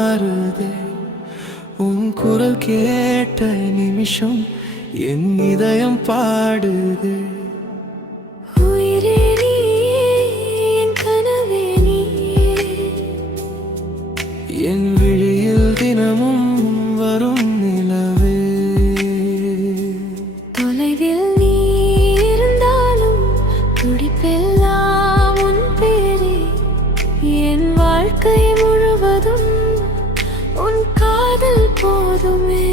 மாறுதே. உன் குரல் கேட்ட நிமிஷம் என் இதயம் பாடுதே. உயிரே நீயே, என் கனவே நீயே, என் விழியில் தினமும் வரும் நிலவே. தொலைவில் நீ இருந்தாலும் துடிப்பெல்லாம் உன் பேரே. என் வாழ்க்கை முழுவதும் உன் காதல் போதுமே.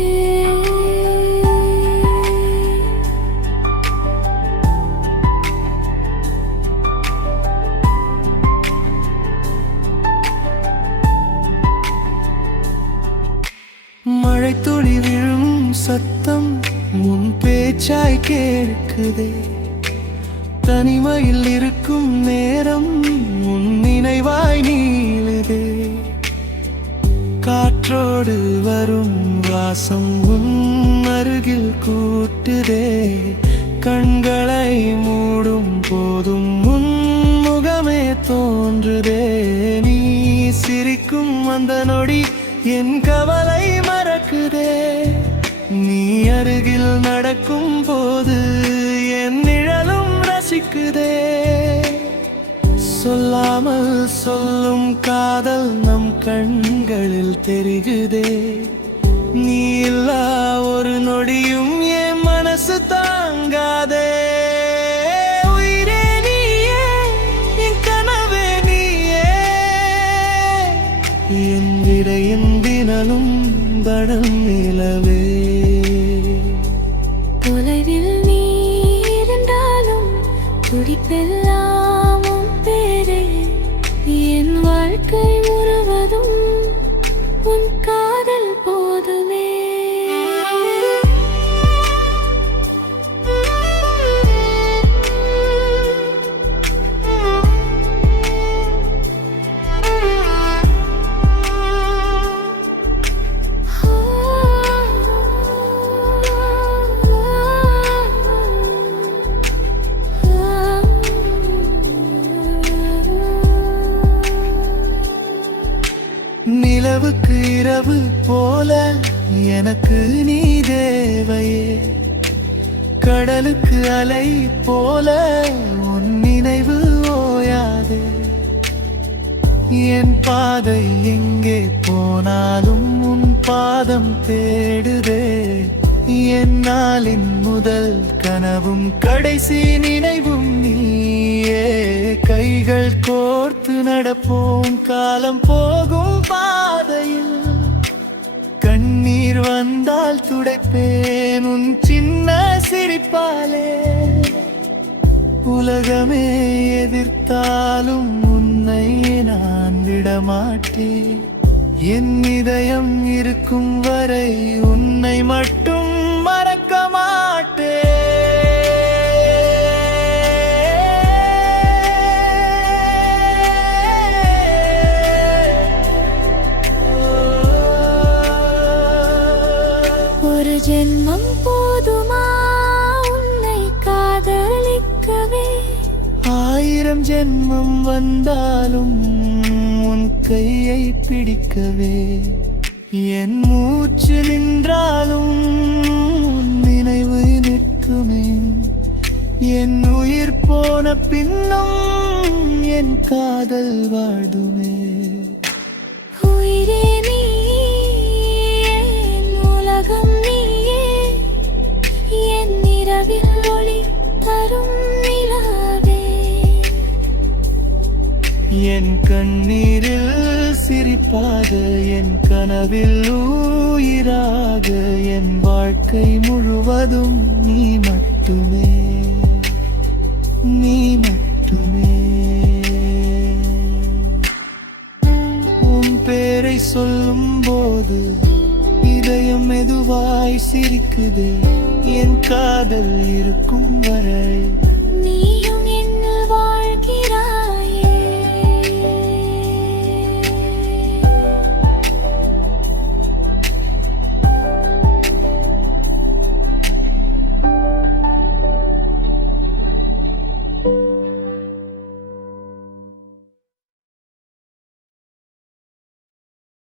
மழை துளி விழும் சத்தம் உன் பேச்சாய் கேட்குதே. தனிமையில் இருக்கும் நேரம் உன் நினைவாய் நீளுதே. காற்றோடு வரும் வாசம் உன் அருகில் கூட்டுதே. கண்களை மூடும் போதும் உன் முகமே தோன்றுதே. நீ சிரிக்கும் அந்த நொடி என் கவலை மறக்குதே. நீ அருகில் நடக்கும் போது என் நிழலும் ரசிக்குதே. சொல்லாமல் சொல்லும் காதல் நம் கண்களில் தெரிகுதே. நீ இல்லா ஒரு நொடியும் என் மனசு தாங்காதே. உயிரே நீயே, என் கனவே நீயே, என் விடையின் தினலும் படம் நிலவே. தொலைவில் நீ இருந்தாலும் துடிப்பெல்லாம் உன் பேரே. என் வாழ்க்கை முழுவதும் உன் காதல் போதுமே. நிலவுக்கு இரவு போல எனக்கு நீ தேவையே. கடலுக்கு அலை போல உன் நினைவு ஓயாதே. என் பாதை எங்கே போனாலும் உன் பாதம் தேடுதே. என் நாளின் முதல் கனவும் கடைசி நினைவும் நீயே. கைகள் கோர்த்து நடப்போம் காலம் போகும் பாதையில். கண்ணீர் வந்தால் துடைப்பேன் உன் சின்ன சிரிப்பாலே. உலகமே எதிர்த்தாலும் உன்னை நான் விடமாட்டேன். என் இதயம் இருக்கும் வரை உன்னை மட்டும் மறக்க மாட்டேன். ஒரு ஜென்மம் போதுமா உன்னை காதலிக்கவே. 1000 ஜென்மம் வந்தாலும் உன் கையை பிடிக்கவே. என் மூச்சு நின்றாலும் உன் நினைவு நிற்குமே. என் உயிர் போன பின்னும் என் காதல் வாழுமே. உயிரே நீயே, என் உலகம் நீயே, என் இரவில் ஒளி தரும் நிலவே. என் கண்ணீரில் சிரிப்பாக என் கனவில் உயிராக என் வாழ்க்கை முழுவதும் நீ மட்டுமே, நீ மட்டுமே. உன் பேரை சொல்லும் போது இதயம் மெதுவாய் சிரிக்குதே. என் காதல் இருக்கும் வரை